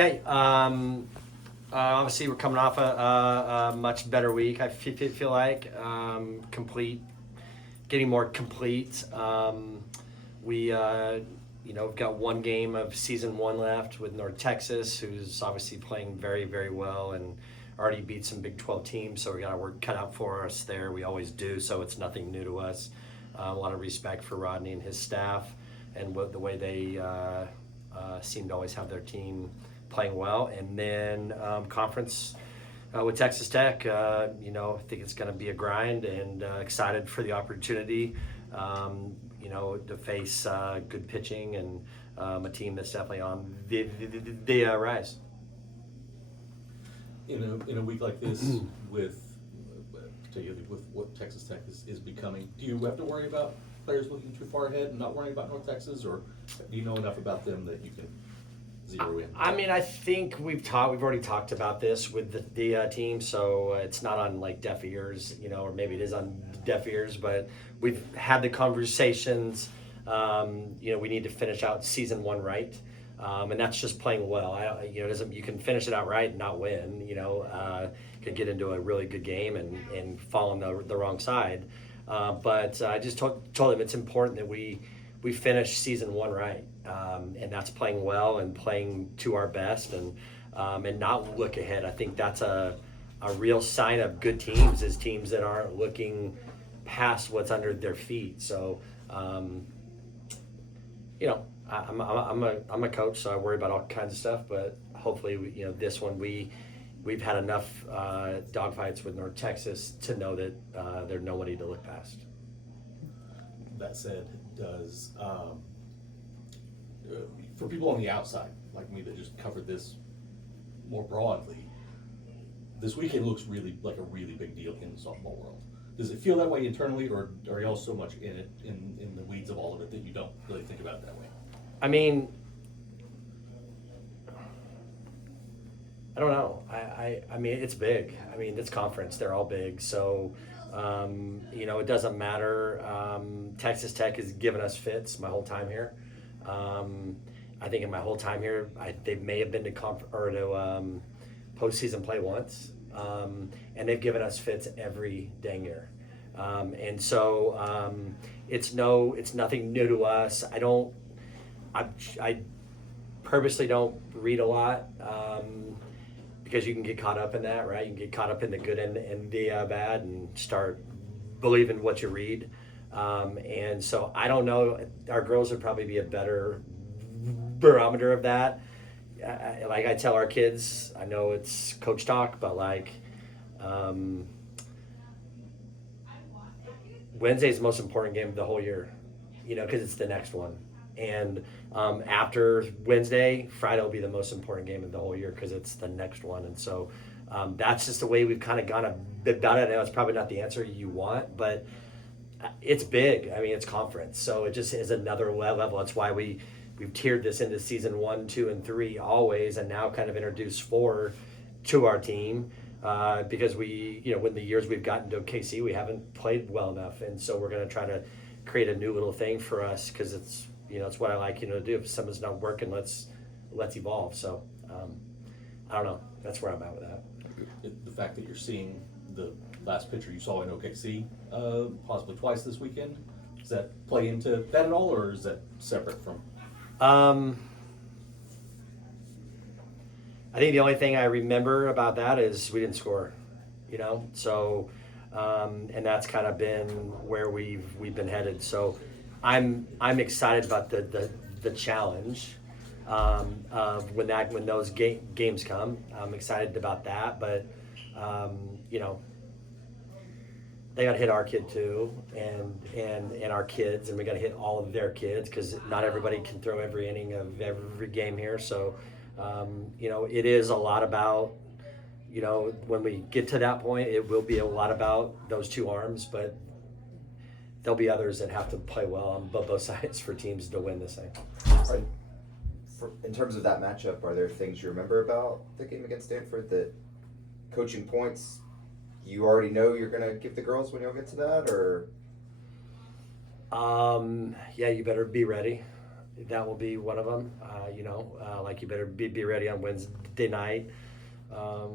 Okay, obviously we're coming off a much better week. I feel like complete, getting more complete. We've got one game of season one left with North Texas, who's obviously playing very, very well and already beat some Big 12 teams. So we got our work cut out for us there. We always do, so it's nothing new to us. A lot of respect for Rodney and his staff and the way they seem to always have their team playing well. And then conference with Texas Tech, I think it's going to be a grind, and excited for the opportunity, to face good pitching and a team that's definitely on the rise. In a week like this, particularly with what Texas Tech is becoming, do you have to worry about players looking too far ahead and not worrying about North Texas, or do you know enough about them that you can zero in? I think we've already talked about this with the team, so it's not on like deaf ears, or maybe it is on deaf ears, but we've had the conversations. We need to finish out season one right, and that's just playing well. You can finish it out right and not win. Could get into a really good game and fall on the wrong side. But I just told them it's important that we finish season one right, and that's playing well and playing to our best, and not look ahead. I think that's a real sign of good teams, is teams that aren't looking past what's under their feet. So, I'm a coach, so I worry about all kinds of stuff. But hopefully, this one we've had enough dogfights with North Texas to know that there's nobody to look past. That said, does for people on the outside like me that just covered this more broadly, this weekend looks really like a really big deal in the softball world. Does it feel that way internally, or are y'all so much in it, in the weeds of all of it, that you don't really think about it that way? I mean, I don't know. I mean, it's big. I mean, it's conference. They're all big. So, it doesn't matter. Texas Tech has given us fits my whole time here. I think in my whole time here, they may have been to postseason play once, and they've given us fits every dang year. And so it's nothing new to us. I purposely don't read a lot, because you can get caught up in that, right? You can get caught up in the good and the bad and start believing what you read. And so I don't know. Our girls would probably be a better barometer of that. Like I tell our kids, I know it's coach talk, but Wednesday is the most important game of the whole year, because it's the next one. And after Wednesday, Friday will be the most important game of the whole year because it's the next one. And so that's just the way we've kind of gone about it. I know it's probably not the answer you want, but it's big. I mean, it's conference. So it just is another level. That's why we've tiered this into season 1, 2, and 3 always, and now kind of introduced 4 to our team. Because when the years we've gotten to KC, we haven't played well enough. And so we're going to try to create a new little thing for us, because it's what I like, to do. If something's not working, let's evolve. So, I don't know. That's where I'm at with that. The fact that you're seeing the last pitcher you saw in OKC possibly twice this weekend, does that play into that at all, or is that separate from? I think the only thing I remember about that is we didn't score, so, and that's kind of been where we've been headed. So I'm excited about the challenge of when those games come. I'm excited about that, but they got to hit our kid too, and our kids, and we got to hit all of their kids, because not everybody can throw every inning of every game here. So, it is a lot about, when we get to that point, it will be a lot about those two arms, but there'll be others that have to play well on both sides for teams to win this thing. In terms of that matchup, are there things you remember about the game against Stanford, that coaching points you already know you're going to give the girls when you'll get to that, or? Yeah, you better be ready. that will be one of them. Like you better be ready on Wednesday night. I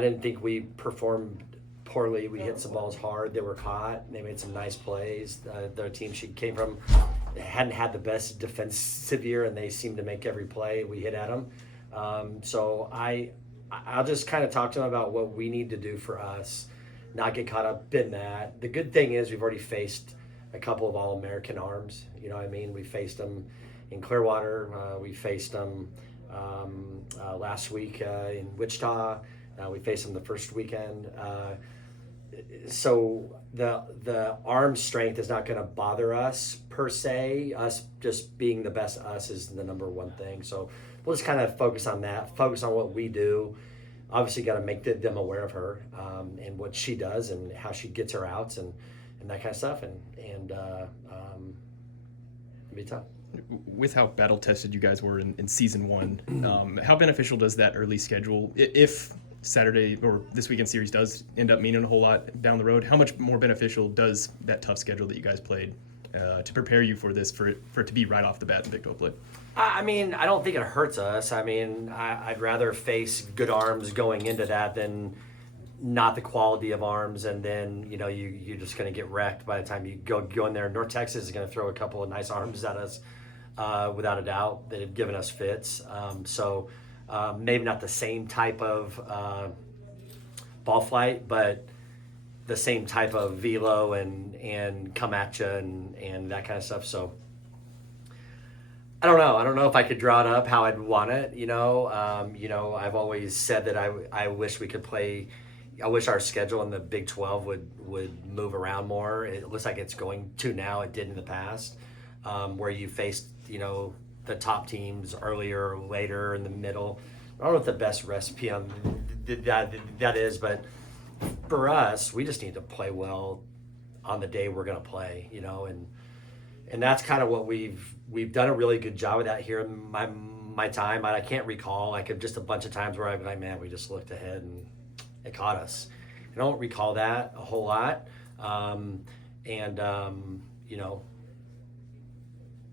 didn't think we performed poorly. We hit some balls hard. They were caught. They made some nice plays. Their team she came from hadn't had the best defensive year, and they seemed to make every play we hit at them. So I'll just kind of talk to them about what we need to do for us, not get caught up in that. The good thing is we've already faced a couple of All-American arms. You know what I mean? We faced them in Clearwater. We faced them last week in Wichita. We faced them the first weekend. So the arm strength is not going to bother us per se. Us just being the best us is the number one thing. So we'll just kind of focus on that, focus on what we do. Obviously got to make them aware of her and what she does and how she gets her outs and that kind of stuff. And it'll be tough. With how battle tested you guys were in season one, how beneficial does that early schedule, if Saturday or this weekend series does end up meaning a whole lot down the road, how much more beneficial does that tough schedule that you guys played to prepare you for this, for it to be right off the bat in Big 12 play? I mean, I don't think it hurts us. I mean, I'd rather face good arms going into that than not the quality of arms, and then you're just going to get wrecked by the time you go in there. North Texas is going to throw a couple of nice arms at us, without a doubt, that have given us fits. So maybe not the same type of ball flight, but the same type of velo and come at you and that kind of stuff. So I don't know. I don't know if I could draw it up how I'd want it. I've always said that I wish we could play. I wish our schedule in the Big 12 would move around more. It looks like it's going to now. It did in the past, where you faced the top teams earlier or later in the middle. I don't know what the best recipe on that is, but for us, we just need to play well on the day we're going to play, and that's kind of what we've done a really good job of that here in my time. I can't recall just a bunch of times where I'm like, man, we just looked ahead and it caught us. I don't recall that a whole lot,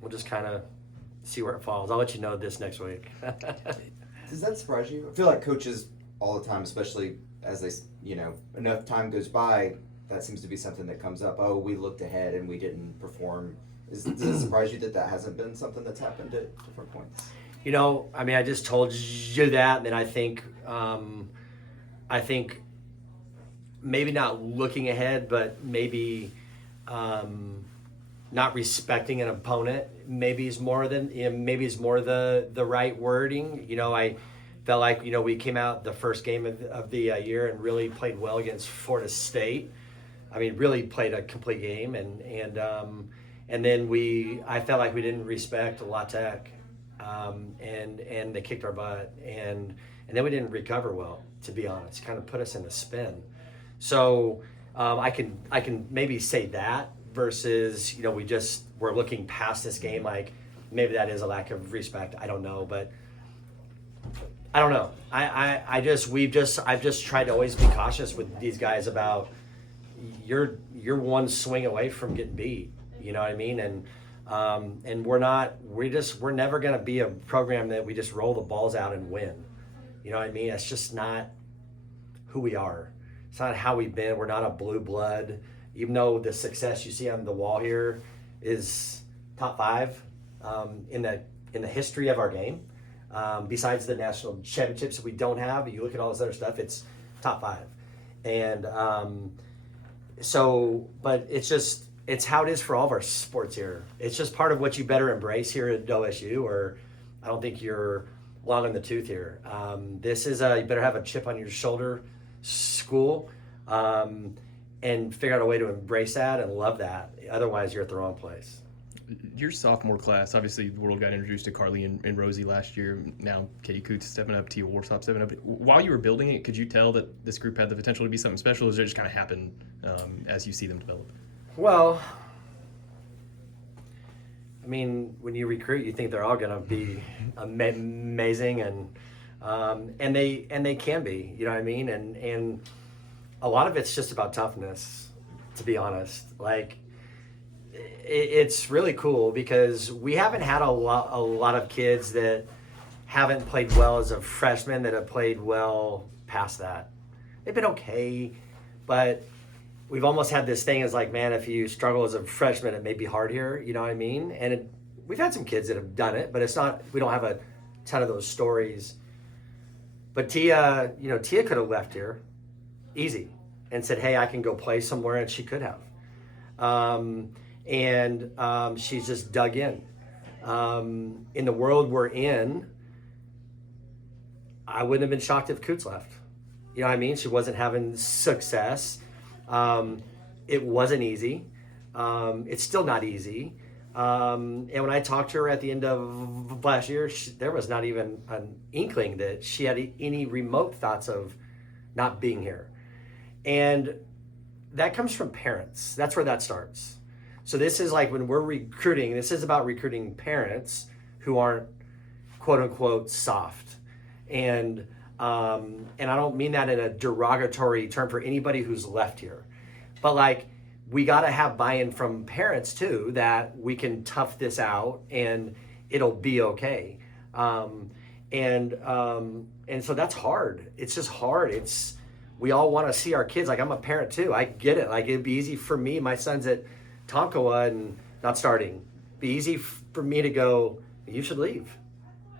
we'll just kind of see where it falls. I'll let you know this next week. Does that surprise you? I feel like coaches all the time, especially as they, enough time goes by, that seems to be something that comes up. Oh, we looked ahead and we didn't perform. Does it surprise you that hasn't been something that's happened at different points? I just told you that, and then I think maybe not looking ahead, but maybe not respecting an opponent maybe is more the right wording. I felt like we came out the first game of the year and really played well against Florida State. I mean, really played a complete game, and then I felt like we didn't respect La Tech, and they kicked our butt, and then we didn't recover well, to be honest. Kind of put us in a spin. So I can maybe say that versus we're looking past this game, like maybe that is a lack of respect. I don't know, but I don't know. I've just tried to always be cautious with these guys about you're one swing away from getting beat. You know what I mean? And we're never going to be a program that we just roll the balls out and win. You know what I mean? That's just not who we are. It's not how we've been. We're not a blue blood. Even though the success you see on the wall here is top 5 in the history of our game. Besides the national championships that we don't have, you look at all this other stuff, it's top 5. And but it's how it is for all of our sports here. It's just part of what you better embrace here at OSU, or I don't think you're long in the tooth here. This is you better have a chip on your shoulder school, and figure out a way to embrace that and love that. Otherwise, you're at the wrong place. Your sophomore class, obviously the world got introduced to Carly and Rosie last year. Now Katie Coots stepping up, Tia Warsop stepping up. While you were building it, could you tell that this group had the potential to be something special, or does it just kind of happen as you see them develop? Well, I mean, when you recruit, you think they're all going to be amazing, and they can be. You know what I mean? And a lot of it's just about toughness, to be honest. Like, it's really cool because we haven't had a lot of kids that haven't played well as a freshman that have played well past that. They've been okay, but we've almost had this thing as like, man, if you struggle as a freshman, it may be hard here. You know what I mean? And we've had some kids that have done it, but it's not. We don't have a ton of those stories. But Tia could have left here easy and said, hey, I can go play somewhere, and she could have. She's just dug in. In the world we're in, I wouldn't have been shocked if Coots left. You know what I mean? She wasn't having success. It wasn't easy. It's still not easy. And when I talked to her at the end of last year, there was not even an inkling that she had any remote thoughts of not being here. And that comes from parents. That's where that starts. So this is like when we're recruiting, this is about recruiting parents who aren't quote unquote soft. And I don't mean that in a derogatory term for anybody who's left here, but like we got to have buy-in from parents too, that we can tough this out and it'll be okay. And so that's hard. It's just hard. We all want to see our kids. Like I'm a parent too. I get it. Like it'd be easy for me. My son's at Tonkawa and not starting. It'd be easy for me to go, you should leave.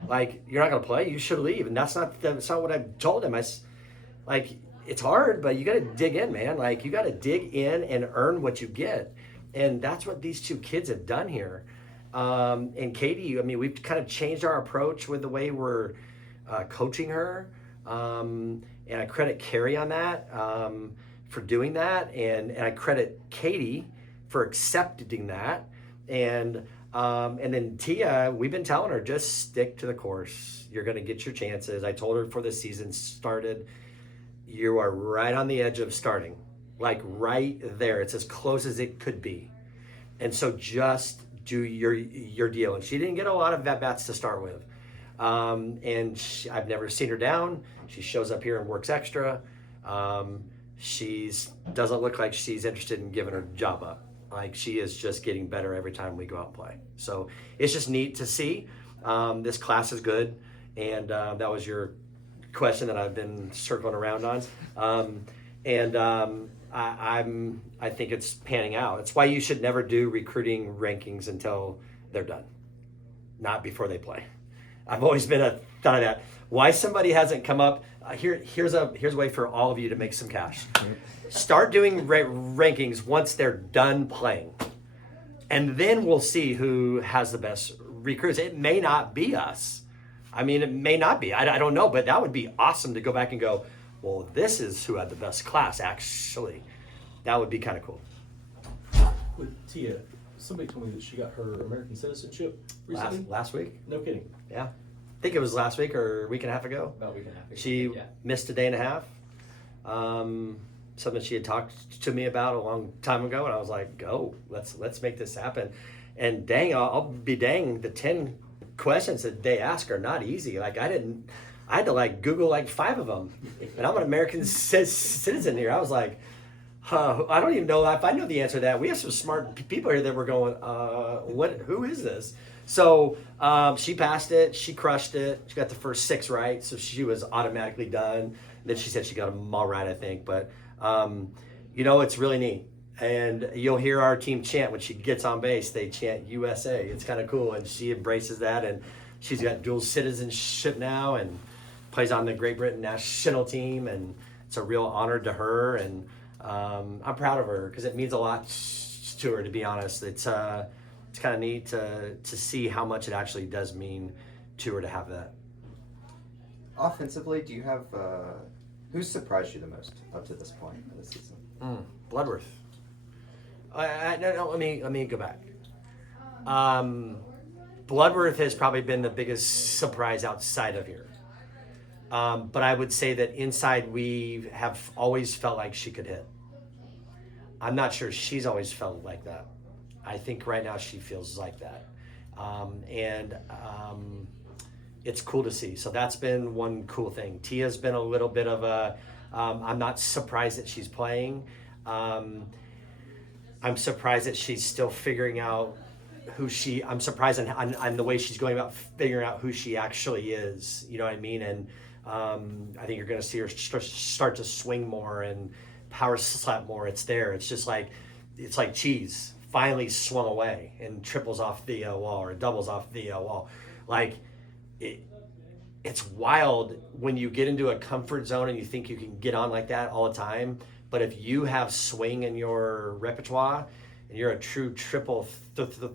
Like you're not gonna play. You should leave. And that's not what I told him. It's hard, but you got to dig in, man. Like you got to dig in and earn what you get. And that's what these two kids have done here. And Katie, I mean, we've kind of changed our approach with the way we're coaching her. And I credit Carrie on that for doing that. And I credit Katie for accepting that. And then Tia, we've been telling her, just stick to the course. You're going to get your chances. I told her before the season started, you are right on the edge of starting, like right there. It's as close as it could be. And so just do your deal. And she didn't get a lot of at-bats to start with. I've never seen her down. She shows up here and works extra. She doesn't look like she's interested in giving her job up. Like she is just getting better every time we go out and play. So it's just neat to see. This class is good. And that was your question that I've been circling around on. I think it's panning out. It's why you should never do recruiting rankings until they're done, not before they play. I've always been a fan of that. Why somebody hasn't come up, here's a way for all of you to make some cash. Start doing rankings once they're done playing. And then we'll see who has the best recruits. It may not be us. I mean, it may not be. I don't know, but that would be awesome to go back and go, well, this is who had the best class, actually. That would be kind of cool. With Tia, somebody told me that she got her American citizenship recently. Last week? No kidding. Yeah. I think it was last week or a week and a half ago. About a week and a half ago. She yeah. missed a day and a half. Something she had talked to me about a long time ago, and I was like, go, let's make this happen. And dang, I'll be dang, the 10 questions that they ask are not easy. Like I had to like Google like 5 of them, and I'm an American citizen here. I was like, I don't even know if I know the answer to that. We have some smart people here that were going, who is this? So she passed it, she crushed it. She got the first 6 right, so she was automatically done. And then she said she got them all right, I think. But it's really neat. And you'll hear our team chant when she gets on base. They chant USA. It's kind of cool, and she embraces that. And she's got dual citizenship now, and plays on the Great Britain national team. And it's a real honor to her. And I'm proud of her because it means a lot to her. To be honest, it's kind of neat to see how much it actually does mean to her to have that. Offensively, do you have who's surprised you the most up to this point of the season? Bloodworth. No, let me go back. Bloodworth has probably been the biggest surprise outside of here. But I would say that inside we have always felt like she could hit. I'm not sure she's always felt like that. I think right now she feels like that. It's cool to see. So that's been one cool thing. Tia's been a little bit of a, I'm not surprised that she's playing. I'm surprised that she's still figuring out I'm surprised on the way she's going about figuring out who she actually is. You know what I mean? And I think you're going to see her start to swing more and power slap more. It's there. It's just like, it's like cheese finally swung away and triples off the wall or doubles off the wall. Like, it's wild when you get into a comfort zone and you think you can get on like that all the time. But if you have swing in your repertoire and you're a true triple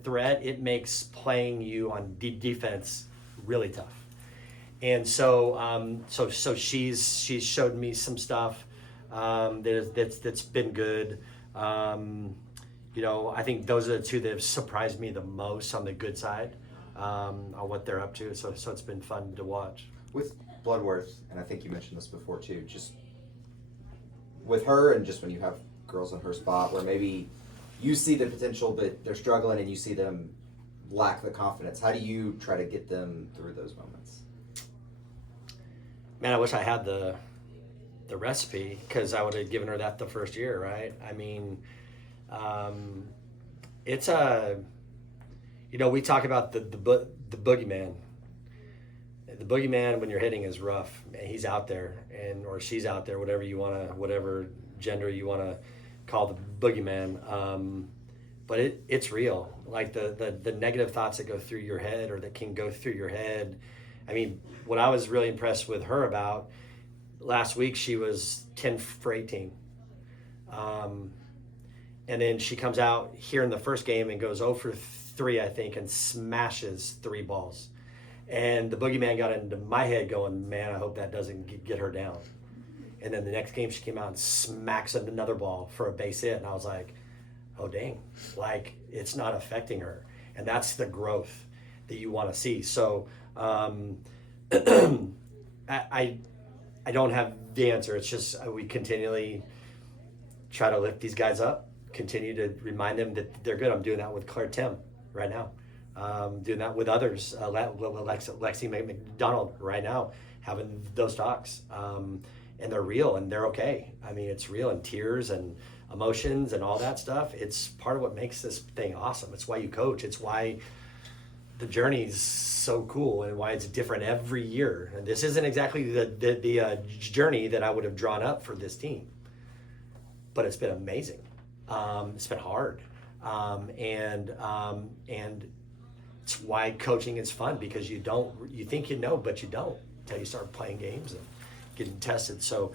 threat, it makes playing you on defense really tough. And so, so she's showed me some stuff that's been good. You know, I think those are the two that have surprised me the most on the good side, on what they're up to. So it's been fun to watch. With Bloodworth, and I think you mentioned this before too, just with her and just when you have girls in her spot where maybe you see the potential but they're struggling and you see them lack the confidence, how do you try to get them through those moments? Man, I wish I had the recipe, because I would have given her that the first year, right? I mean, it's you know, we talk about the boogeyman. The boogeyman when you're hitting is rough. He's out there, or she's out there, whatever gender you want to call the boogeyman. But it's real. Like the negative thoughts that go through your head, or that can go through your head. I mean, what I was really impressed with her about last week, she was 10 for 18. And then she comes out here in the first game and goes 0 for 3, I think, and smashes 3 balls. And the boogeyman got into my head going, man, I hope that doesn't get her down. And then the next game she came out and smacks another ball for a base hit. And I was like, oh, dang, like it's not affecting her. And that's the growth that you want to see. So I don't have the answer. It's just we continually try to lift these guys up, continue to remind them that they're good. I'm doing that with Claire Tim right now. Doing that with others, Lexi McDonald right now, having those talks. And they're real and they're okay. I mean, it's real, and tears and emotions and all that stuff. It's part of what makes this thing awesome. It's why you coach. It's why the journey's so cool and why it's different every year. And this isn't exactly the journey that I would have drawn up for this team, but it's been amazing. It's been hard. And it's why coaching is fun, because you think you know, but you don't until you start playing games and getting tested. So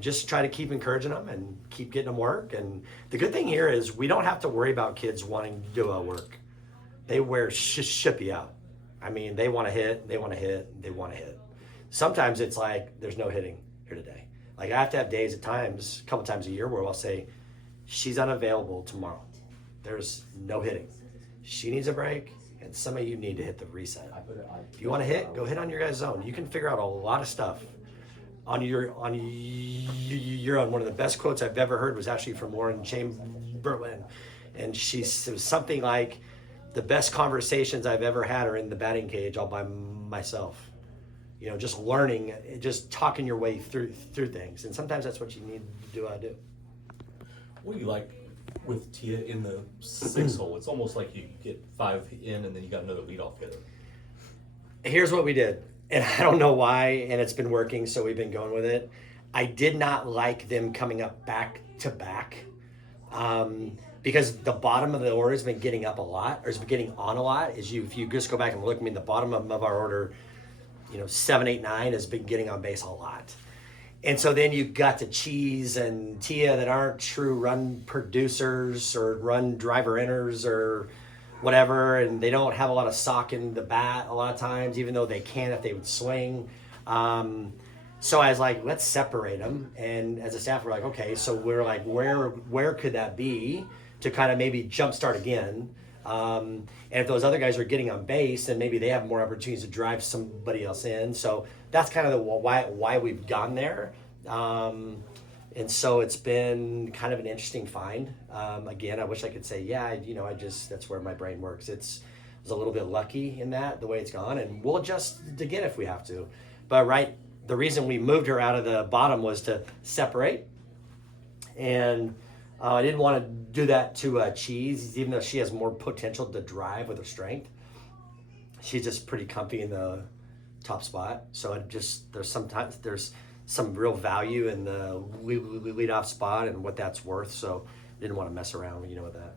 just try to keep encouraging them and keep getting them work. And the good thing here is we don't have to worry about kids wanting to do our work. They wear shippy out. I mean, they want to hit, they want to hit, they want to hit. Sometimes it's like, there's no hitting here today. Like, I have to have days at times, a couple times a year, where I'll say, she's unavailable tomorrow. There's no hitting. She needs a break, and some of you need to hit the reset. If you want to hit, go hit on your guys' zone. You can figure out a lot of stuff on your own. One of the best quotes I've ever heard was actually from Lauren Chamberlain, and she said something like, the best conversations I've ever had are in the batting cage all by myself. You know, just learning, just talking your way through things. And sometimes that's what you need to do. What do you like with Tia in the 6 hole? It's almost like you get 5 in and then you got another leadoff hitter. Here's what we did, and I don't know why, and it's been working, so we've been going with it. I did not like them coming up back to back. Because the bottom of the order has been getting up a lot, or has been getting on a lot. If you just go back and look, I mean, the bottom of our order, 7, 8, 9 has been getting on base a lot. And so then you got the Cheese and Tia that aren't true run producers or run driver inners or whatever, and they don't have a lot of sock in the bat a lot of times, even though they can if they would swing. So I was like, let's separate them. And as a staff, we're like, okay, so we're like, where could that be to kind of maybe jumpstart again? And if those other guys are getting on base, then maybe they have more opportunities to drive somebody else in. So that's kind of why we've gone there. And so it's been kind of an interesting find. Again, I wish I could say, that's where my brain works. I was a little bit lucky in that, the way it's gone, and we'll adjust again if we have to. But the reason we moved her out of the bottom was to separate. And I didn't want to do that to Cheese, even though she has more potential to drive with her strength. She's just pretty comfy in the top spot. So there's some real value in the lead off spot and what that's worth. So I didn't want to mess around, with that.